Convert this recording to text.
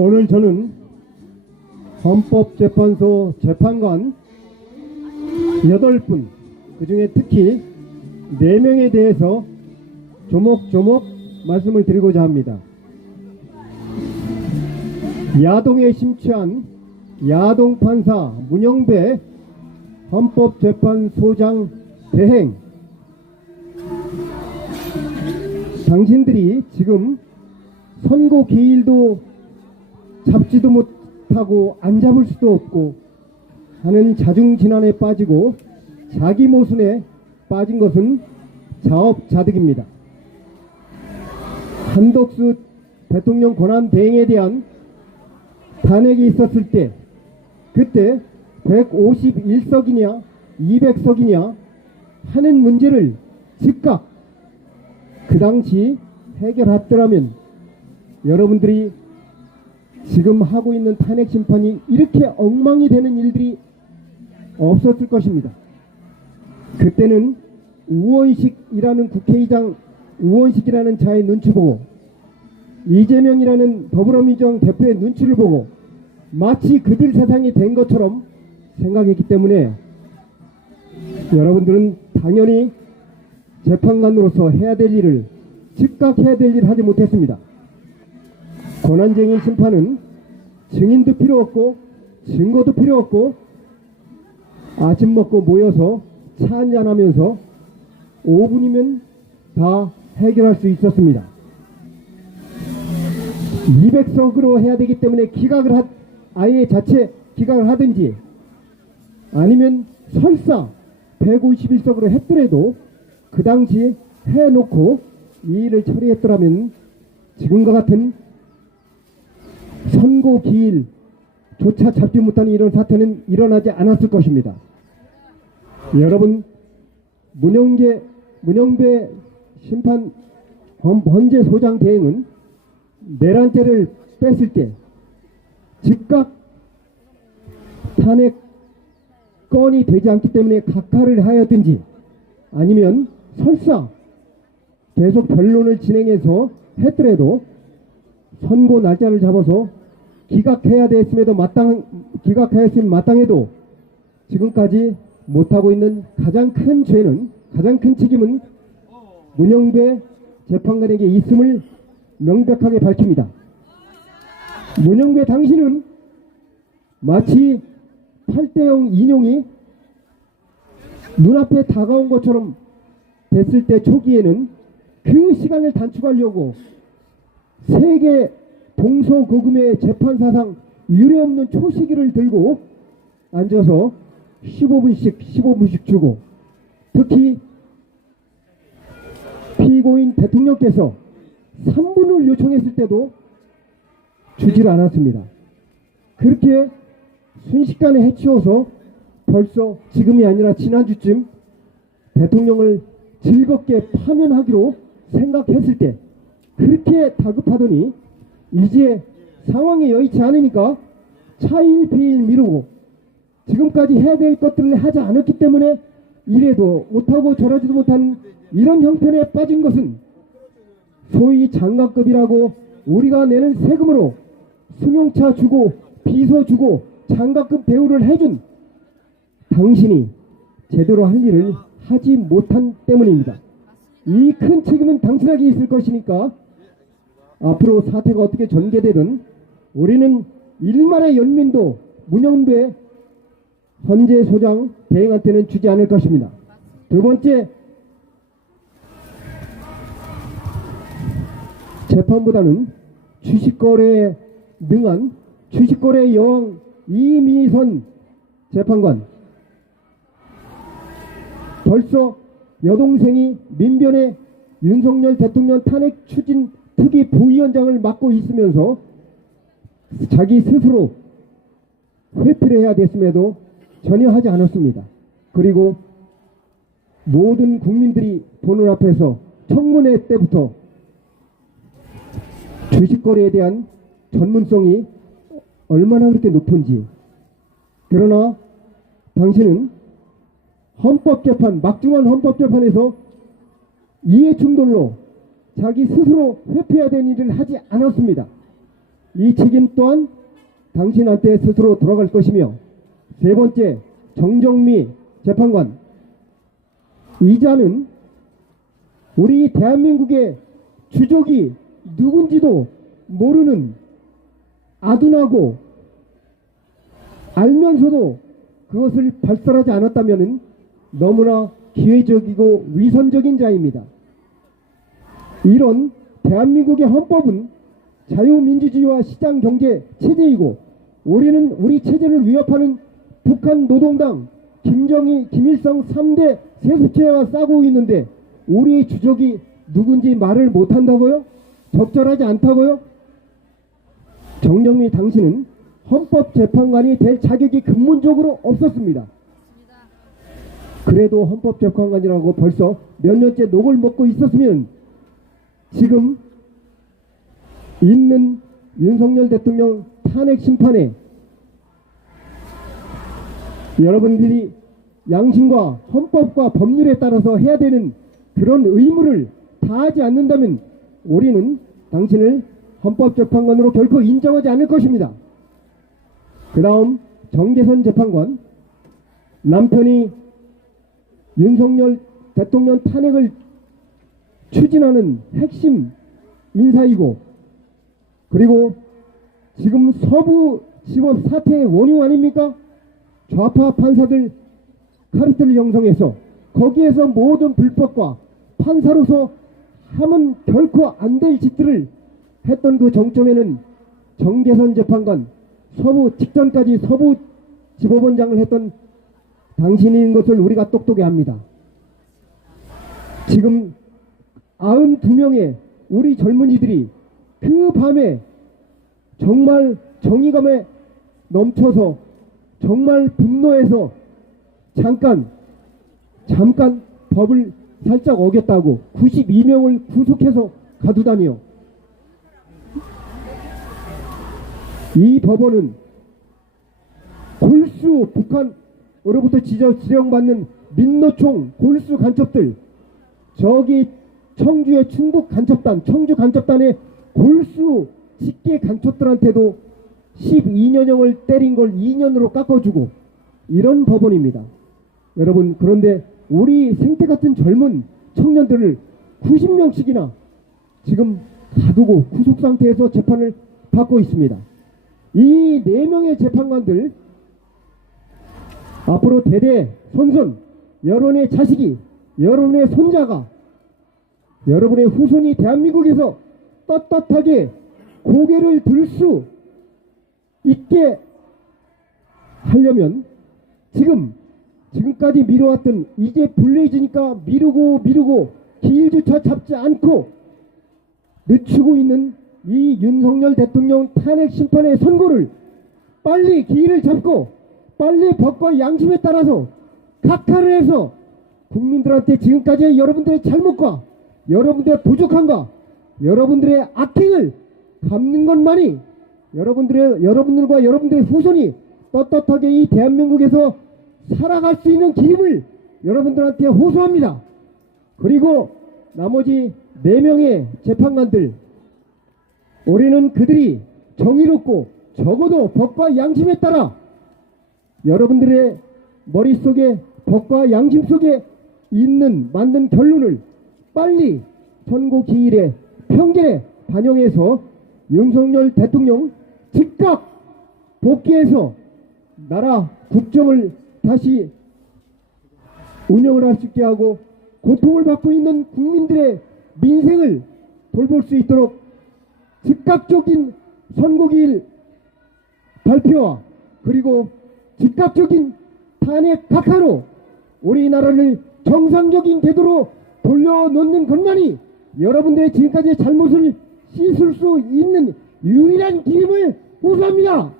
오늘 저는 헌법재판소 재판관 8분, 그 중에 특히 4명에 대해서 조목조목 말씀을 드리고자 합니다. 야동에 심취한 야동판사 문영배 헌법재판소장 대행, 당신들이 지금 선고 기일도 잡지도 못하고 안 잡을 수도 없고 하는 자중진환에 빠지고 자기 모순에 빠진 것은 자업자득입니다. 한덕수 대통령 권한대행에 대한 탄핵이 있었을 때 그때 151석이냐 200석이냐 하는 문제를 즉각 그 당시 해결했더라면 여러분들이 지금 하고 있는 탄핵 심판이 이렇게 엉망이 되는 일들이 없었을 것입니다. 그때는 우원식이라는 국회의장, 우원식이라는 자의 눈치 보고 이재명이라는 더불어민주당 대표의 눈치를 보고 마치 그들 세상이 된 것처럼 생각했기 때문에 여러분들은 당연히 재판관으로서 해야 될 일을, 즉각 해야 될 일을 하지 못했습니다. 권한쟁의 심판은 증인도 필요 없고 증거도 필요 없고 아침 먹고 모여서 차 한잔하면서 5분이면 다 해결할 수 있었습니다. 200석으로 해야 되기 때문에 아예 자체 기각을 하든지 아니면 설사 151석으로 했더라도 그 당시 해놓고 이 일을 처리했더라면 지금과 같은 선고 기일조차 잡지 못하는 이런 사태는 일어나지 않았을 것입니다. 여러분, 문영배 심판 헌재소장 대행은 내란죄를 뺐을 때 즉각 탄핵 건이 되지 않기 때문에 각하를 하였든지 아니면 설사 계속 변론을 진행해서 했더라도 선고 날짜를 잡아서 기각해야 기각하였으면 마땅해도 지금까지 못하고 있는 가장 큰 책임은 문영배 재판관에게 있음을 명백하게 밝힙니다. 문영배 당신은 마치 8대0 인용이 눈앞에 다가온 것처럼 됐을 때 초기에는 그 시간을 단축하려고 세계 동서고금의 재판사상 유례없는 초시기를 들고 앉아서 15분씩 주고, 특히 피고인 대통령께서 3분을 요청했을 때도 주질 않았습니다. 그렇게 순식간에 해치워서 벌써 지금이 아니라 지난주쯤 대통령을 즐겁게 파면하기로 생각했을 때 그렇게 다급하더니 이제 상황이 여의치 않으니까 차일피일 미루고 지금까지 해야 될 것들을 하지 않았기 때문에 이래도 못하고 저러지도 못한 이런 형편에 빠진 것은 소위 장관급이라고 우리가 내는 세금으로 승용차 주고 비서 주고 장관급 대우를 해준 당신이 제대로 할 일을 하지 못한 때문입니다. 이 큰 책임은 당신에게 있을 것이니까 앞으로 사태가 어떻게 전개되든 우리는 일말의 연민도 문영배 헌재소장 대행한테는 주지 않을 것입니다. 두 번째, 재판보다는 주식거래에 능한 주식거래 여왕 이미선 재판관, 벌써 여동생이 민변의 윤석열 대통령 탄핵 추진 특위 부위원장을 맡고 있으면서 자기 스스로 회피를 해야 됐음에도 전혀 하지 않았습니다. 그리고 모든 국민들이 보는 앞에서 청문회 때부터 주식거래에 대한 전문성이 얼마나 그렇게 높은지, 그러나 당신은 막중한 헌법재판에서 이해충돌로 자기 스스로 회피해야 되는 일을 하지 않았습니다. 이 책임 또한 당신한테 스스로 돌아갈 것이며, 세 번째, 정정미 재판관. 이 자는 우리 대한민국의 주적이 누군지도 모르는 아둔하고 알면서도 그것을 발설하지 않았다면 너무나 기회적이고 위선적인 자입니다. 이런 대한민국의 헌법은 자유민주주의와 시장경제 체제이고, 우리는 우리 체제를 위협하는 북한 노동당, 김정일, 김일성 3대 세습체와 싸우고 있는데 우리 주적이 누군지 말을 못한다고요? 적절하지 않다고요? 정정미 당신은 헌법재판관이 될 자격이 근본적으로 없었습니다. 그래도 헌법재판관이라고 벌써 몇 년째 녹을 먹고 있었으면 지금 있는 윤석열 대통령 탄핵 심판에 여러분들이 양심과 헌법과 법률에 따라서 해야 되는 그런 의무를 다하지 않는다면 우리는 당신을 헌법재판관으로 결코 인정하지 않을 것입니다. 그 다음 정계선 재판관. 남편이 윤석열 대통령 탄핵을 추진하는 핵심 인사이고, 그리고 지금 서부지법 사태의 원흉 아닙니까? 좌파 판사들 카르텔을 형성해서 거기에서 모든 불법과 판사로서 하면 결코 안 될 짓들을 했던 그 정점에는 정계선 재판관, 서부 직전까지 서부지법원장을 했던 당신인 것을 우리가 똑똑히 합니다. 지금 92명의 우리 젊은이들이 그 밤에 정말 정의감에 넘쳐서 정말 분노해서 잠깐 법을 살짝 어겼다고 92명을 구속해서 가두다니요. 이 법원은 골수 북한으로부터 지령받는 민노총 골수 간첩들, 저기 청주의 충북 간첩단, 청주 간첩단의 골수 직계 간첩들한테도 12년형을 때린 걸 2년으로 깎아주고, 이런 법원입니다. 여러분, 그런데 우리 생태 같은 젊은 청년들을 90명씩이나 지금 가두고 구속 상태에서 재판을 받고 있습니다. 이 4명의 재판관들 앞으로 대대 손손 여러분의 자식이, 여러분의 손자가, 여러분의 후손이 대한민국에서 떳떳하게 고개를 들 수 있게 하려면 지금까지 미뤄왔던, 이제 불리해지니까 미루고 기일조차 잡지 않고 늦추고 있는 이 윤석열 대통령 탄핵 심판의 선고를 빨리 기일을 잡고 빨리 법과 양심에 따라서 각하를 해서 국민들한테 지금까지의 여러분들의 잘못과 여러분들의 부족함과 여러분들의 악행을 갚는 것만이 여러분들과 여러분들의 후손이 떳떳하게 이 대한민국에서 살아갈 수 있는 길임을 여러분들한테 호소합니다. 그리고 나머지 4명의 재판관들, 우리는 그들이 정의롭고 적어도 법과 양심에 따라 여러분들의 머릿속에 법과 양심 속에 만든 결론을 빨리 선고 기일에 평결에 반영해서 윤석열 대통령 즉각 복귀해서 나라 국정을 다시 운영을 할 수 있게 하고 고통을 받고 있는 국민들의 민생을 돌볼 수 있도록 즉각적인 선고기일 발표와 그리고 즉각적인 탄핵 각하로 우리나라를 정상적인 궤도로 돌려놓는 것만이 여러분들의 지금까지의 잘못을 씻을 수 있는 유일한 길임을 호소합니다.